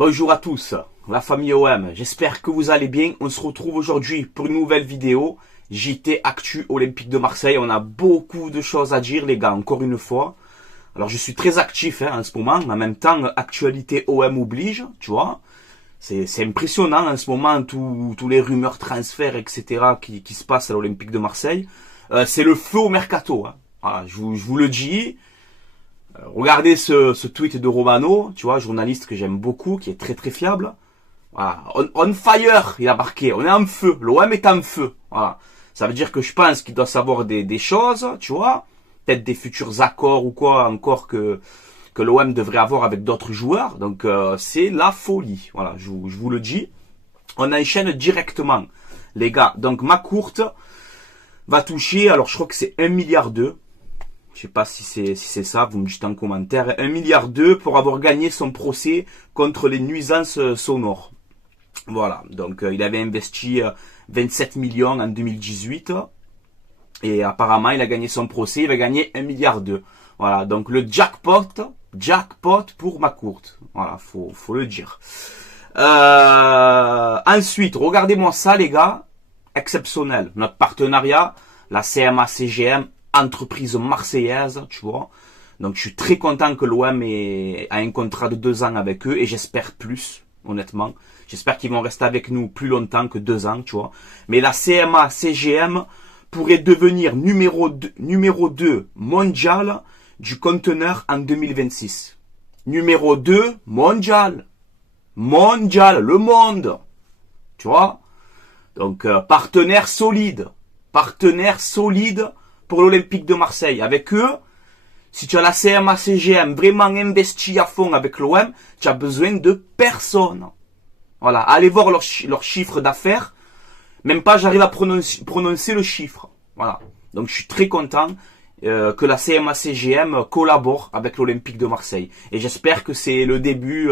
Bonjour à tous, la famille OM, j'espère que vous allez bien. On se retrouve aujourd'hui pour une nouvelle vidéo, JT Actu Olympique de Marseille. On a beaucoup de choses à dire les gars, encore une fois. Alors je suis très actif en ce moment, en même temps actualité OM oblige, tu vois. C'est impressionnant en ce moment, tous les rumeurs transferts, etc. qui se passent à l'Olympique de Marseille. C'est le feu au mercato, hein. Voilà, je vous le dis. Regardez ce tweet de Romano, tu vois, journaliste que j'aime beaucoup, qui est très très fiable. Voilà, on fire, il a marqué, on est en feu, l'OM est en feu. Voilà, ça veut dire que je pense qu'il doit savoir des choses, tu vois, peut-être des futurs accords ou quoi encore que l'OM devrait avoir avec d'autres joueurs. Donc c'est la folie. Voilà, je vous le dis. On enchaîne directement, les gars. Donc Macourt va toucher, alors je crois que c'est 1,2 milliard. Je sais pas si c'est ça, vous me dites en commentaire. 1,2 milliard pour avoir gagné son procès contre les nuisances sonores. Voilà, donc il avait investi 27 millions en 2018. Et apparemment, il a gagné son procès, il va gagner 1,2 milliard. Voilà, donc le jackpot pour Macourt. Voilà, faut le dire. Ensuite, regardez-moi ça les gars. Exceptionnel. Notre partenariat, la CMA-CGM, entreprise marseillaise, tu vois. Donc je suis très content que l'OM a un contrat de 2 ans avec eux et j'espère plus, honnêtement. J'espère qu'ils vont rester avec nous plus longtemps que 2 ans, tu vois. Mais la CMA-CGM pourrait devenir numéro 2 mondial du conteneur en 2026. Numéro 2 mondial. Mondial, le monde. Tu vois. Donc partenaire solide pour l'Olympique de Marseille. Avec eux, si tu as la CMA-CGM vraiment investi à fond avec l'OM, tu as besoin de personne. Voilà, allez voir leur chiffre d'affaires. Même pas j'arrive à prononcer le chiffre. Voilà. Donc je suis très content que la CMA-CGM collabore avec l'Olympique de Marseille. Et j'espère que c'est le début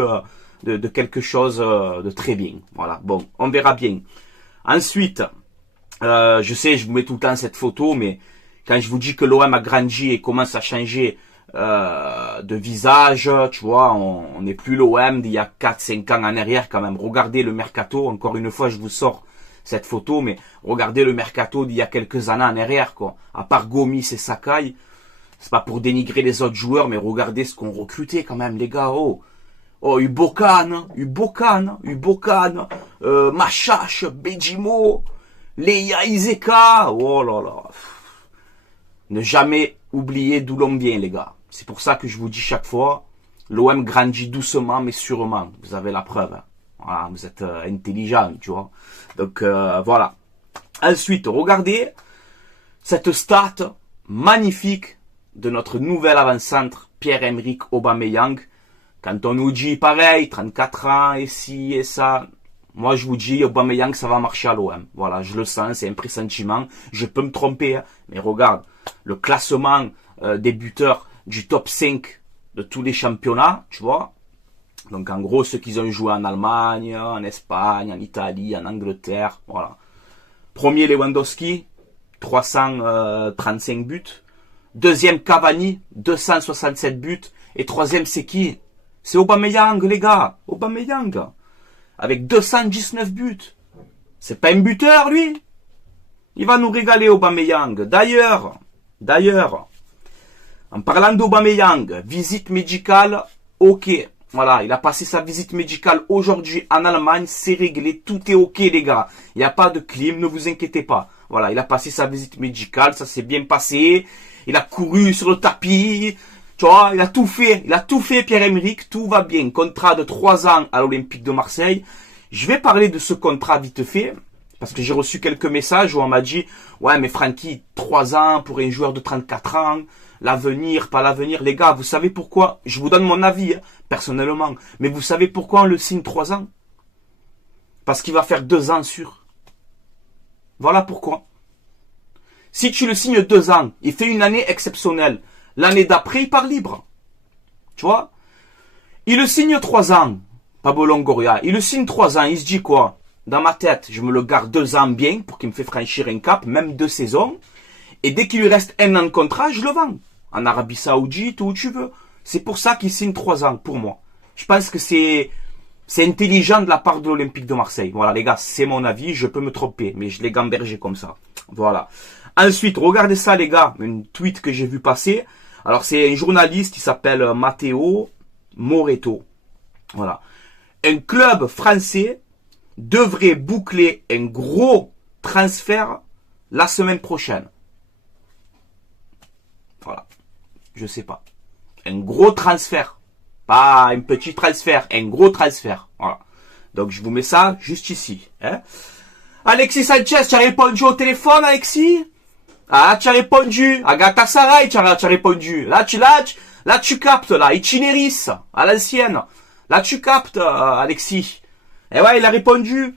de quelque chose de très bien. Voilà, bon, on verra bien. Ensuite, je sais, je vous mets tout le temps cette photo, mais quand je vous dis que l'OM a grandi et commence à changer de visage, tu vois, on n'est plus l'OM d'il y a 4-5 ans en arrière quand même. Regardez le mercato, encore une fois je vous sors cette photo, mais regardez le mercato d'il y a quelques années en arrière, quoi. À part Gomis et Sakai, c'est pas pour dénigrer les autres joueurs, mais regardez ce qu'on recrutait quand même, les gars, Ubokan, Machache, Bejimo, Leia Izeka, oh là là. Ne jamais oublier d'où l'on vient, les gars. C'est pour ça que je vous dis chaque fois, l'OM grandit doucement mais sûrement. Vous avez la preuve. Hein. Voilà, vous êtes intelligent, tu vois. Donc voilà. Ensuite, regardez cette stat magnifique de notre nouvel avant-centre, Pierre-Emerick Aubameyang. Quand on nous dit pareil, 34 ans et ci et ça, moi je vous dis Aubameyang ça va marcher à l'OM. Voilà, je le sens, c'est un pressentiment. Je peux me tromper, hein, mais regarde, le classement des buteurs du top 5 de tous les championnats, tu vois. Donc en gros, ceux qui ont joué en Allemagne, en Espagne, en Italie, en Angleterre, voilà. Premier Lewandowski, 335 buts. Deuxième Cavani, 267 buts. Et troisième c'est qui? C'est Aubameyang, les gars. Aubameyang. Avec 219 buts. C'est pas un buteur, lui. Il va nous régaler, Aubameyang. D'ailleurs, en parlant d'Aubameyang, visite médicale, ok. Voilà, il a passé sa visite médicale aujourd'hui en Allemagne. C'est réglé, tout est ok, les gars. Il n'y a pas de clim, ne vous inquiétez pas. Voilà, il a passé sa visite médicale, ça s'est bien passé. Il a couru sur le tapis. Tu vois, il a tout fait Pierre-Emerick, tout va bien. Contrat de 3 ans à l'Olympique de Marseille. Je vais parler de ce contrat vite fait, parce que j'ai reçu quelques messages où on m'a dit, ouais mais Francky, 3 ans pour un joueur de 34 ans, l'avenir, pas l'avenir. Les gars, vous savez pourquoi? Je vous donne mon avis, hein, personnellement, mais vous savez pourquoi on le signe 3 ans? Parce qu'il va faire 2 ans sûr. Voilà pourquoi. Si tu le signes 2 ans, il fait une année exceptionnelle. L'année d'après, il part libre. Tu vois? Il le signe 3 ans. Pablo Longoria. Il le signe 3 ans. Il se dit quoi? Dans ma tête, je me le garde 2 ans bien pour qu'il me fait franchir un cap, même 2 saisons. Et dès qu'il lui reste 1 an de contrat, je le vends. En Arabie Saoudite, où tu veux. C'est pour ça qu'il signe 3 ans, pour moi. Je pense que c'est C'est intelligent de la part de l'Olympique de Marseille. Voilà, les gars, c'est mon avis. Je peux me tromper, mais je l'ai gambergé comme ça. Voilà. Ensuite, regardez ça, les gars. Une tweet que j'ai vu passer. Alors, c'est un journaliste qui s'appelle Matteo Moretto. Voilà. Un club français devrait boucler un gros transfert la semaine prochaine. Voilà. Je sais pas. Un gros transfert. Pas un petit transfert, un gros transfert. Voilà. Donc, je vous mets ça juste ici. Hein. Alexis Sanchez, tu as répondu au téléphone, Alexis? Ah, tu as répondu. À Galatasaray, tu as répondu. Là, tu captes, là. Itineris, à l'ancienne. Là, tu captes, Alexis. Eh ouais, il a répondu.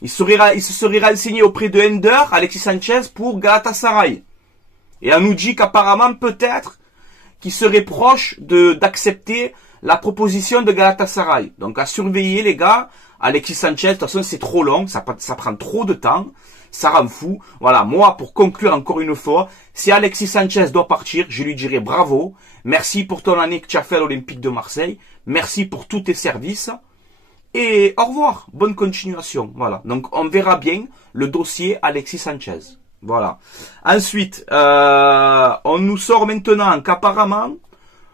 Il se serait renseigné auprès de Ender, Alexis Sanchez, pour Galatasaray. Et on nous dit qu'apparemment, peut-être, qu'il serait proche d'accepter la proposition de Galatasaray. Donc, à surveiller, les gars. Alexis Sanchez, de toute façon, c'est trop long. Ça prend trop de temps. Ça rend fou. Voilà, moi, pour conclure encore une fois, si Alexis Sanchez doit partir, je lui dirai bravo. Merci pour ton année que tu as fait à l'Olympique de Marseille. Merci pour tous tes services. Et au revoir. Bonne continuation. Voilà. Donc, on verra bien le dossier Alexis Sanchez. Voilà. Ensuite, on nous sort maintenant qu'apparemment,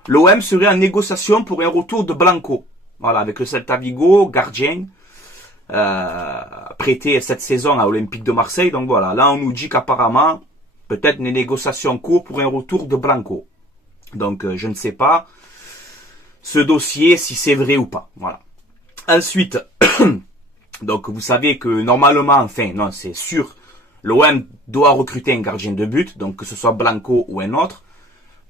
l'OM serait en négociation pour un retour de Blanco. Voilà, avec le Celta Vigo, gardien, prêté cette saison à Olympique de Marseille. Donc voilà, là on nous dit qu'apparemment, peut-être des négociations courtes pour un retour de Blanco. Donc je ne sais pas ce dossier, si c'est vrai ou pas. Voilà. Ensuite, donc vous savez que normalement, enfin non, c'est sûr, l'OM doit recruter un gardien de but, donc que ce soit Blanco ou un autre.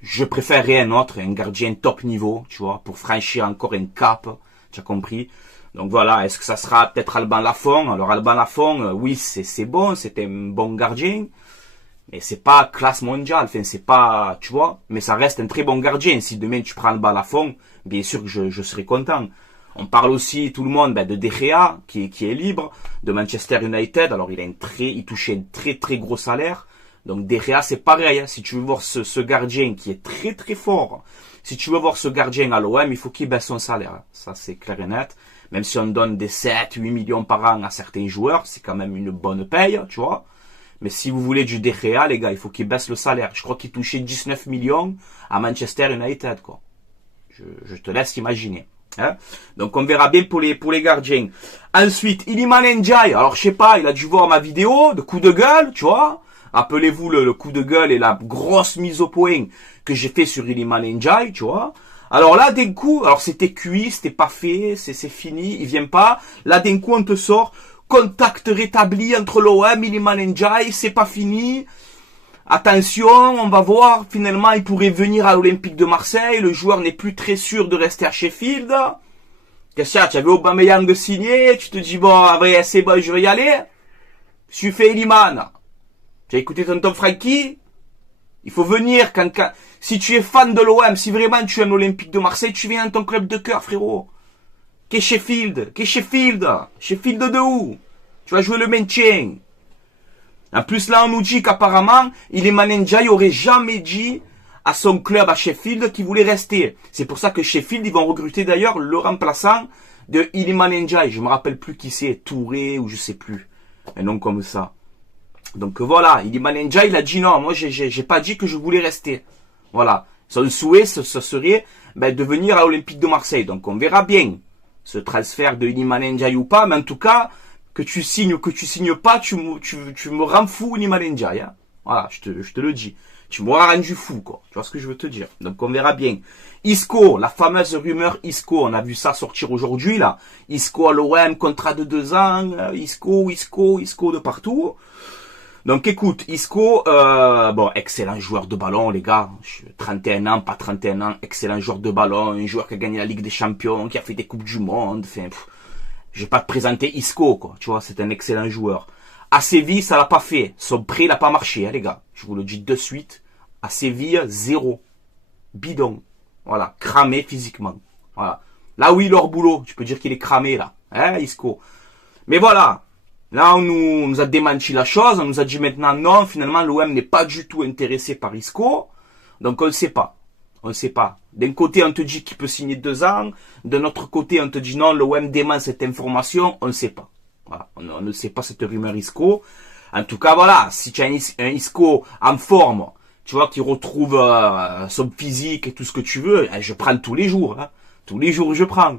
Je préférerais un autre, un gardien top niveau, tu vois, pour franchir encore un cap, tu as compris. Donc voilà, est-ce que ça sera peut-être Alban Lafont? Alors Alban Lafont, oui, c'est bon, c'est un bon gardien, mais c'est pas classe mondiale, enfin c'est pas, tu vois, mais ça reste un très bon gardien. Si demain tu prends Alban Lafont, bien sûr que je serai content. On parle aussi, tout le monde, de De Gea, qui est libre, de Manchester United. Alors il touchait un très très gros salaire. Donc De Gea, c'est pareil. Hein. Si tu veux voir ce gardien qui est très très fort, si tu veux voir ce gardien à l'OM, il faut qu'il baisse son salaire. Hein. Ça, c'est clair et net. Même si on donne des 7, 8 millions par an à certains joueurs, c'est quand même une bonne paye, tu vois. Mais si vous voulez du De Gea, les gars, il faut qu'il baisse le salaire. Je crois qu'il touchait 19 millions à Manchester United, quoi. Je te laisse imaginer. Hein. Donc on verra bien pour les gardiens. Ensuite, Iliman Ndiaye. Alors je sais pas, il a dû voir ma vidéo de coup de gueule, tu vois. Rappelez-vous le coup de gueule et la grosse mise au point que j'ai fait sur Iliman Ndiaye, tu vois. Alors là, d'un coup, alors c'était cuit, c'était pas fait, c'est fini, il vient pas. Là, d'un coup, on te sort contact rétabli entre l'OM et Iliman Ndiaye, c'est pas fini. Attention, on va voir, finalement, il pourrait venir à l'Olympique de Marseille, le joueur n'est plus très sûr de rester à Sheffield. Qu'est-ce que tu avais Aubameyang signé, tu te dis, bon, en vrai, c'est bon, je vais y aller. Tu fais Iliman. Tu as écouté tonton Francky? Il faut venir si tu es fan de l'OM, si vraiment tu aimes l'Olympique de Marseille, tu viens dans ton club de cœur, frérot. Qu'est Sheffield? Sheffield de où? Tu vas jouer le maintien. En plus, là, on nous dit qu'apparemment, Iliman Ndiaye aurait jamais dit à son club à Sheffield qu'il voulait rester. C'est pour ça que Sheffield, ils vont recruter d'ailleurs le remplaçant de Iliman Ndiaye. Je me rappelle plus qui c'est, Touré ou je sais plus. Un nom comme ça. Donc voilà, Iliman Ndiaye, il a dit non, moi j'ai pas dit que je voulais rester. Voilà. Son souhait, ce serait de venir à l'Olympique de Marseille. Donc on verra bien ce transfert de Iliman Ndiaye ou pas, mais en tout cas, que tu signes ou que tu signes pas, tu me rends fou, Iliman Ndiaye. Hein. Voilà, je te le dis. Tu m'auras rendu fou, quoi. Tu vois ce que je veux te dire. Donc on verra bien. Isco, la fameuse rumeur Isco, on a vu ça sortir aujourd'hui, là. Isco à l'OM, contrat de 2 ans, Isco de partout. Donc écoute, Isco, bon, excellent joueur de ballon, les gars. 31 ans, pas 31 ans, excellent joueur de ballon, un joueur qui a gagné la Ligue des Champions, qui a fait des Coupes du Monde, enfin, je vais pas te présenter Isco, quoi. Tu vois, c'est un excellent joueur. À Séville, ça l'a pas fait. Son prêt n'a pas marché, hein, les gars. Je vous le dis de suite. À Séville, 0. Bidon. Voilà, cramé physiquement. Voilà. Là où il est hors boulot, tu peux dire qu'il est cramé, là. Hein, Isco. Mais voilà. Là, on nous a démenti la chose. On nous a dit maintenant, non, finalement, l'OM n'est pas du tout intéressé par Isco. Donc, on ne sait pas. On ne sait pas. D'un côté, on te dit qu'il peut signer 2 ans. D'un autre côté, on te dit non, l'OM dément cette information. On ne sait pas. Voilà. On ne sait pas cette rumeur Isco. En tout cas, voilà. Si tu as un Isco en forme, tu vois, qui retrouve son physique et tout ce que tu veux, je prends tous les jours. Hein. Tous les jours, je prends.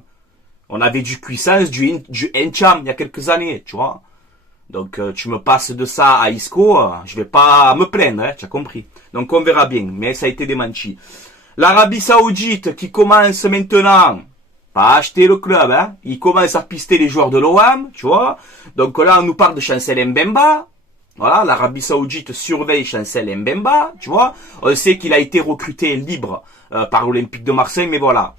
On avait du Cuisance, du Encham il y a quelques années, tu vois. Donc, tu me passes de ça à Isco, je vais pas me plaindre, hein, tu as compris. Donc, on verra bien, mais ça a été démenti. L'Arabie Saoudite qui commence maintenant, pas à acheter le club, hein, il commence à pister les joueurs de l'OM, tu vois. Donc là, on nous parle de Chancel Mbemba. Voilà, l'Arabie Saoudite surveille Chancel Mbemba, tu vois. On sait qu'il a été recruté libre par l'Olympique de Marseille, mais voilà.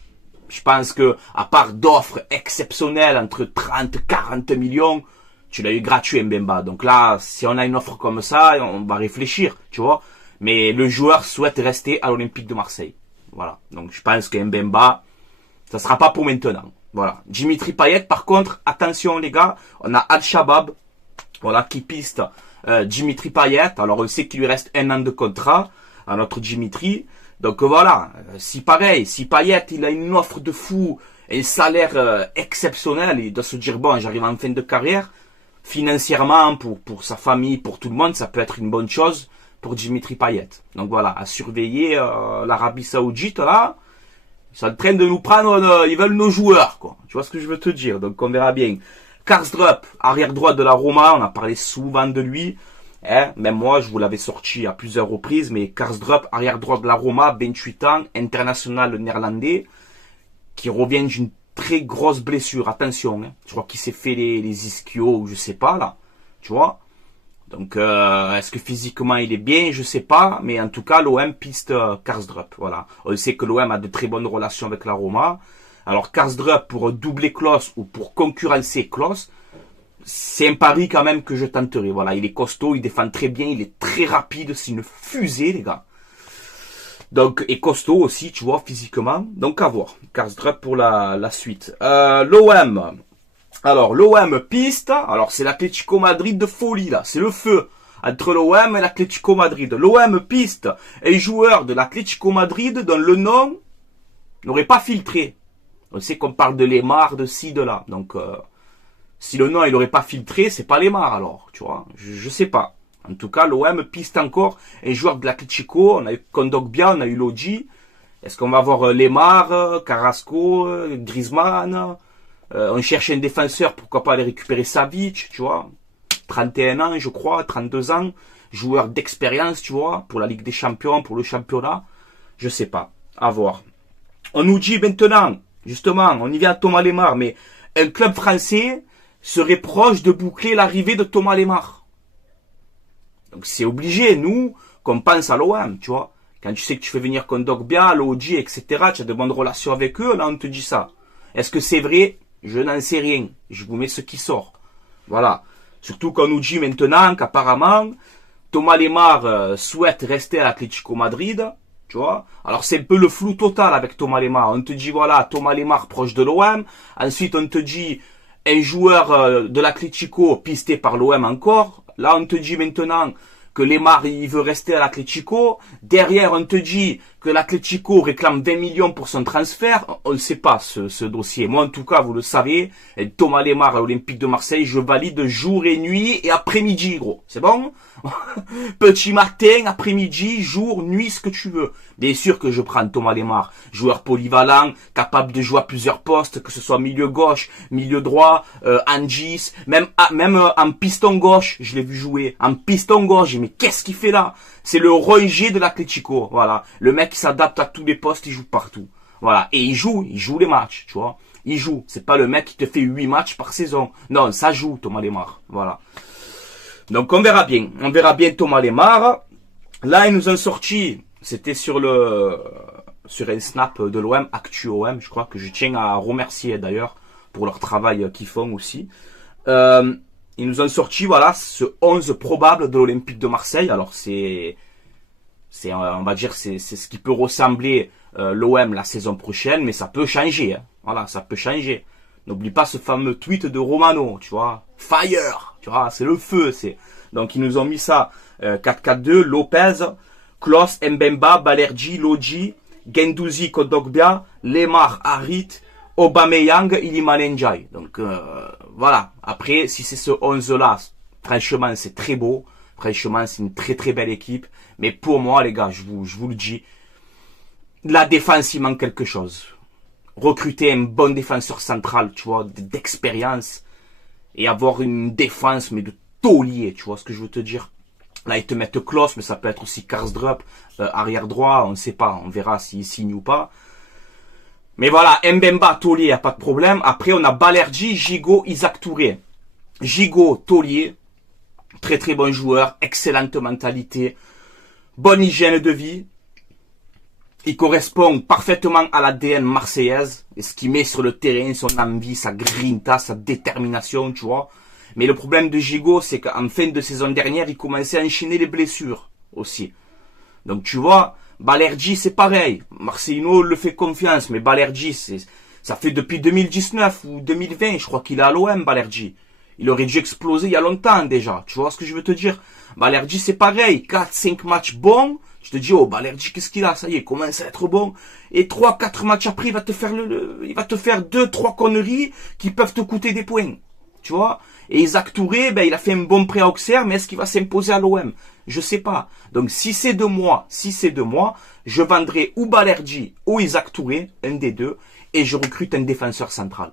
Je pense que, à part d'offres exceptionnelles entre 30 et 40 millions, tu l'as eu gratuit Mbemba. Donc là, si on a une offre comme ça, on va réfléchir, tu vois. Mais le joueur souhaite rester à l'Olympique de Marseille. Voilà. Donc je pense que Mbemba, ça sera pas pour maintenant. Voilà. Dimitri Payet, par contre, attention les gars, on a Al-Shabaab, voilà, qui piste Dimitri Payet. Alors on sait qu'il lui reste 1 an de contrat à notre Dimitri. Donc voilà, si pareil, si Payet il a une offre de fou, un salaire exceptionnel, il doit se dire bon, j'arrive en fin de carrière, financièrement, pour sa famille, pour tout le monde, ça peut être une bonne chose pour Dimitri Payet. Donc voilà, à surveiller l'Arabie Saoudite là, ils sont en train de nous prendre, ils veulent nos joueurs, quoi. Tu vois ce que je veux te dire, donc on verra bien. Karsdrup, arrière droit de la Roma, on a parlé souvent de lui. Hein, même moi, je vous l'avais sorti à plusieurs reprises, mais Karsdrup, arrière droit de la Roma, 28 ans, international néerlandais, qui revient d'une très grosse blessure. Attention, hein, je crois qu'il s'est fait les ischios, ou je sais pas, là, tu vois. Donc, est-ce que physiquement il est bien, je sais pas, mais en tout cas, l'OM piste Karsdrup, voilà. On sait que l'OM a de très bonnes relations avec la Roma. Alors, Karsdrup, pour doubler Klose ou pour concurrencer Klose, c'est un pari quand même que je tenterai. Voilà, il est costaud, il défend très bien, il est très rapide, c'est une fusée les gars. Donc, et costaud aussi, tu vois, physiquement. Donc à voir. Karsdrup pour la suite. L'OM. Alors, l'OM piste. Alors, c'est l'Atlético Madrid de folie là. C'est le feu entre l'OM et l'Atlético Madrid. L'OM piste un joueur de l'Atlético Madrid dont le nom n'aurait pas filtré. On sait qu'on parle de Lemar, de ci, de là. Donc, si le nom il aurait pas filtré, c'est pas Lemar alors, tu vois. Je sais pas. En tout cas, l'OM piste encore un joueur de l'Atlético. On a eu Kondogbia, on a eu Lodji. Est-ce qu'on va avoir Lemar, Carrasco, Griezmann? On cherche un défenseur, pourquoi pas aller récupérer Savic, tu vois. 31 ans, je crois, 32 ans. Joueur d'expérience, tu vois, pour la Ligue des Champions, pour le championnat. Je sais pas. À voir. On nous dit maintenant, justement, on y vient à Thomas Lemar, mais un club français serait proche de boucler l'arrivée de Thomas Lemar. Donc c'est obligé, nous, qu'on pense à l'OM, tu vois. Quand tu sais que tu fais venir Kondogbia, Lodji, etc., tu as de bonnes relations avec eux, là on te dit ça. Est-ce que c'est vrai? Je n'en sais rien. Je vous mets ce qui sort. Voilà. Surtout qu'on nous dit maintenant qu'apparemment, Thomas Lemar souhaite rester à l'Atlético Madrid, tu vois. Alors c'est un peu le flou total avec Thomas Lemar. On te dit voilà, Thomas Lemar proche de l'OM. Ensuite on te dit un joueur de l'Atlético pisté par l'OM encore. Là on te dit maintenant que Lemar il veut rester à l'Atlético. Derrière on te dit que l'Atlético réclame 20 millions pour son transfert. On ne sait pas ce dossier. Moi en tout cas vous le savez, Thomas Lemar à l'Olympique de Marseille, je valide jour et nuit et après-midi gros. C'est bon? Petit matin, après-midi, jour, nuit, ce que tu veux. Bien sûr que je prends Thomas Lemar, joueur polyvalent, capable de jouer à plusieurs postes, que ce soit milieu gauche, milieu droit, Angis, même en piston gauche, je l'ai vu jouer. En piston gauche, mais qu'est-ce qu'il fait là? C'est le Roger de l'Atlético, voilà. Le mec qui s'adapte à tous les postes, il joue partout. Voilà. Et il joue les matchs, tu vois. Il joue. C'est pas le mec qui te fait 8 matchs par saison. Non, ça joue, Thomas Lemar. Voilà. Donc on verra bien Thomas Lemar. Là ils nous ont sorti, c'était sur un snap de l'OM, Actu OM, je crois que je tiens à remercier d'ailleurs pour leur travail qu'ils font aussi. Ils nous ont sorti voilà ce 11 probable de l'Olympique de Marseille. Alors c'est on va dire c'est ce qui peut ressembler l'OM la saison prochaine, mais ça peut changer. Hein. Voilà, ça peut changer. N'oublie pas ce fameux tweet de Romano, tu vois. Fire, tu vois, c'est le feu, c'est. Donc ils nous ont mis ça 4-4-2, Lopez, Klose, Mbemba, Balerdi, Lodji, Guendouzi, Kondogbia, Lemar, Harit, Aubameyang, Iliman Ndiaye. Donc voilà. Après, si c'est ce 11-là, franchement, c'est très beau. Franchement, c'est une très très belle équipe. Mais pour moi, les gars, je vous le dis, la défense, il manque quelque chose. Recruter un bon défenseur central, tu vois, d'expérience. Et avoir une défense, mais de taulier, tu vois ce que je veux te dire. Là, ils te mettent Klose, mais ça peut être aussi Karsdrup, arrière droit, on ne sait pas, on verra s'il signe ou pas. Mais voilà, Mbemba, taulier, il n'y a pas de problème. Après, on a Balerdi, Gigot, Isaac Touré. Gigot, taulier, très très bon joueur, excellente mentalité, bonne hygiène de vie. Il correspond parfaitement à l'ADN marseillaise, et ce qu'il met sur le terrain, son envie, sa grinta, sa détermination, tu vois. Mais le problème de Gigot, c'est qu'en fin de saison dernière, il commençait à enchaîner les blessures aussi. Donc tu vois, Balerdi, c'est pareil. Marcelino le fait confiance, mais Balerdi, ça fait depuis 2019 ou 2020, je crois qu'il est à l'OM, Balerdi. Il aurait dû exploser il y a longtemps déjà. Tu vois ce que je veux te dire? Balerdi, c'est pareil. 4-5 matchs bons. Je te dis, oh, Balerdi, qu'est-ce qu'il a? Ça y est, il commence à être bon. Et 3-4 matchs après, il va te faire il va te faire 2-3 conneries qui peuvent te coûter des points. Tu vois? Et Isaac Touré, ben, il a fait un bon prêt à Auxerre, mais est-ce qu'il va s'imposer à l'OM? Je sais pas. Donc, si c'est de moi, je vendrai ou Balerdi ou Isaac Touré, un des deux, et je recrute un défenseur central.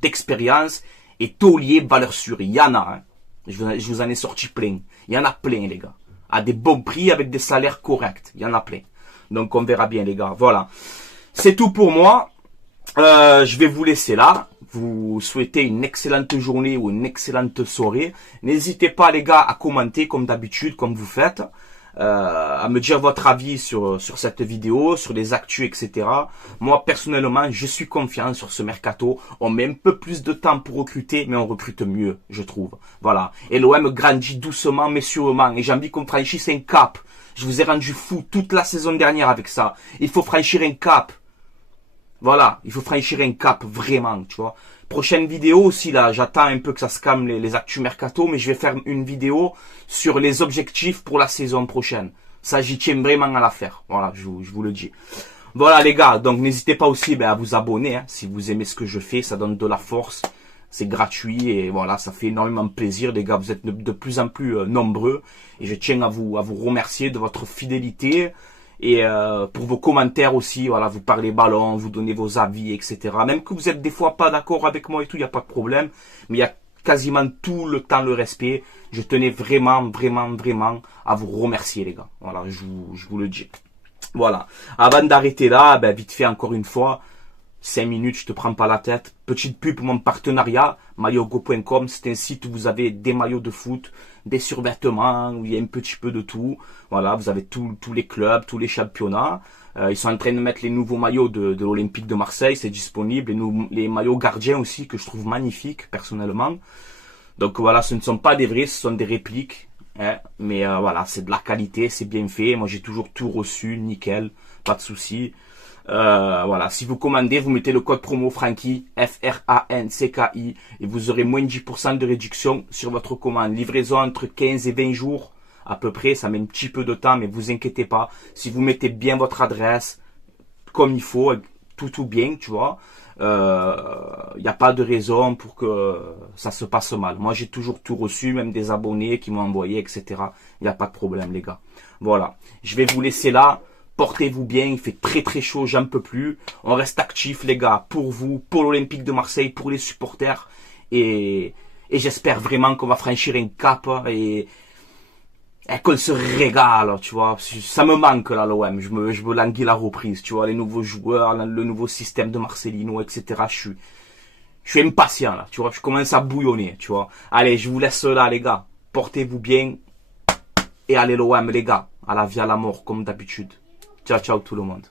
D'expérience et taulier, valeur sûre. Il y en a, hein. Je vous en ai sorti plein. Il y en a plein, les gars. À des bons prix, avec des salaires corrects. Il y en a plein. Donc, on verra bien, les gars. Voilà. C'est tout pour moi. Je vais vous laisser là. Vous souhaitez une excellente journée ou une excellente soirée. N'hésitez pas, les gars, à commenter comme d'habitude, comme vous faites. À me dire votre avis sur cette vidéo, sur les actus, etc. Moi, personnellement, je suis confiant sur ce mercato. On met un peu plus de temps pour recruter, mais on recrute mieux, je trouve. Voilà. Et l'OM grandit doucement, mais sûrement. Et j'ai envie qu'on franchisse un cap. Je vous ai rendu fou toute la saison dernière avec ça. Il faut franchir un cap. Voilà. Il faut franchir un cap, vraiment, tu vois. Prochaine vidéo aussi, là, j'attends un peu que ça se calme les actus mercato, mais je vais faire une vidéo sur les objectifs pour la saison prochaine. Ça, j'y tiens vraiment à la faire. Voilà, je vous le dis. Voilà, les gars, donc n'hésitez pas aussi à vous abonner, hein, si vous aimez ce que je fais, ça donne de la force, c'est gratuit, et voilà, ça fait énormément plaisir, les gars, vous êtes de plus en plus nombreux, et je tiens à vous remercier de votre fidélité, et pour vos commentaires aussi, voilà, vous parlez ballon, vous donnez vos avis, etc. Même que vous êtes des fois pas d'accord avec moi et tout, il n'y a pas de problème. Mais il y a quasiment tout le temps le respect. Je tenais vraiment, vraiment, vraiment à vous remercier, les gars. Voilà, je vous le dis. Voilà. Avant d'arrêter là, vite fait encore une fois, 5 minutes, je te prends pas la tête. Petite pub pour mon partenariat, maillogo.com. C'est un site où vous avez des maillots de foot, des survêtements, où il y a un petit peu de tout. Voilà, vous avez tous les clubs, tous les championnats. Ils sont en train de mettre les nouveaux maillots de l'Olympique de Marseille, c'est disponible. Les maillots gardiens aussi, que je trouve magnifiques, personnellement. Donc voilà, ce ne sont pas des vrais, ce sont des répliques. Hein, mais voilà, c'est de la qualité, c'est bien fait. Moi, j'ai toujours tout reçu, nickel, pas de souci. Voilà, si vous commandez, vous mettez le code promo Franky, F-R-A-N-C-K-I, et vous aurez moins de 10% de réduction sur votre commande. Livraison entre 15 et 20 jours, à peu près, ça met un petit peu de temps, mais vous inquiétez pas. Si vous mettez bien votre adresse, comme il faut, tout bien, tu vois, il n'y a pas de raison pour que ça se passe mal. Moi, j'ai toujours tout reçu, même des abonnés qui m'ont envoyé, etc. Il n'y a pas de problème, les gars. Voilà, je vais vous laisser là. Portez-vous bien, il fait très très chaud, j'en peux plus. On reste actifs, les gars, pour vous, pour l'Olympique de Marseille, pour les supporters. Et j'espère vraiment qu'on va franchir un cap et qu'on se régale, tu vois. Ça me manque là, l'OM. Je me languis la reprise, tu vois. Les nouveaux joueurs, le nouveau système de Marcelino, etc. Je suis impatient là, tu vois. Je commence à bouillonner, tu vois. Allez, je vous laisse là, les gars. Portez-vous bien. Et allez l'OM, les gars. À la vie, à la mort, comme d'habitude. Ciao, ciao tout le monde.